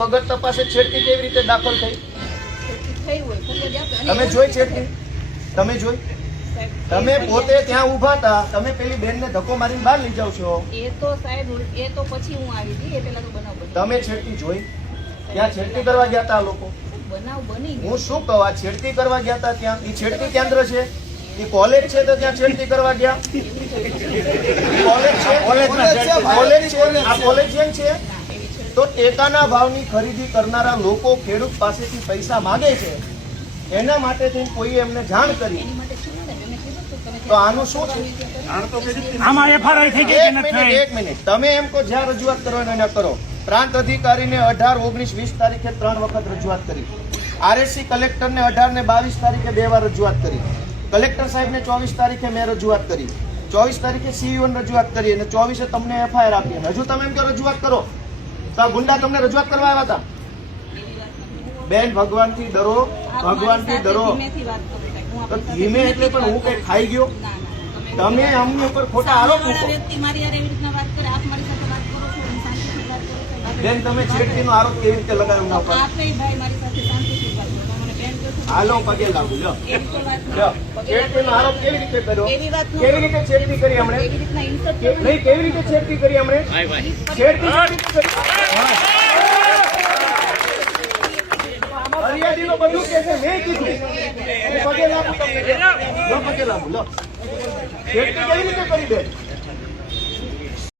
વગર તપાસે છેડતી કેવી રીતે દાખલ થઈ? તમે જોઈ છેડતી? તમે જોઈ? તમે પોતે ત્યાં ઊભા હતા, તમે પેલી બેનને ધક્કો મારીને બહાર લઈ જાવ છો. એ તો સાહેબ એ તો પછી હું આવી હતી, એ પેલા તો બનાવ બન્યો. તમે છેડતી જોઈ? ત્યાં છેડતી કરવા ગયા હતા લોકો? બનાવ બની ગયો. હું શું કહું, આ છેડતી કરવા ગયા હતા ત્યાં? એ છેડતી કેન્દ્ર છે? એ કોલેજ છે તો ત્યાં છેડતી કરવા ગયા? કોલેજ છે? કોલેજ છે? આ કોલેજિયન છે? તો ટેકાના ભાવની ખરીદી કરનારા લોકો ખેડૂત પાસેથી પૈસા માંગે છે, એના માટે થઈને કોઈ એમને જાણ કરી, તો આનું શું છે? આમાં એફઆરઆઈ થઈ ગઈ કે નથી થઈ? એક મિનિટ, તમે એમ કહો જ્યાં રજૂઆત કરવાનો એને કરો. પ્રાંત અધિકારીને 18, 19, 20 તારીખે 3 વખત રજૂઆત કરી. આરએસસી કલેક્ટરને 18 ને 22 તારીખે 2 વાર રજૂઆત કરી. કલેક્ટર સાહેબને 24 તારીખે મેં રજૂઆત કરી. 24 તારીખે સીઈઓને રજૂઆત કરી અને 24 તમને એફઆઈઆર આપી. હજુ તમે એમ કહો રજૂઆત કરો તો ગુંડા તમને રજૂઆત કરવા આવ્યા હતા? બેન, ભગવાનથી ડરો, ભગવાનથી ડરો. તો ધીમે એટલે પણ હું કઈ ખાઈ ગયો? તમે અમને ઉપર ખોટા આરોપ મૂકો. બેન, તમે છેડતીનો આરોપ કેવી રીતે લગાવ્યો ના ઉપર? હાલો, પગે લાગુ. લો, છેડતીનો આરોપ કેવી રીતે કર્યો? કેવી રીતે છેડતી કરી હમણે? નહીં, કેવી રીતે છેડતી કરી હમણે? છેડતી હરિયાળીનો બધું કે છે, મેં કીધું. પગે લાગુ તમને. લો, પગે લાગુ. લો, છેડતી કેવી રીતે કરી? બેન,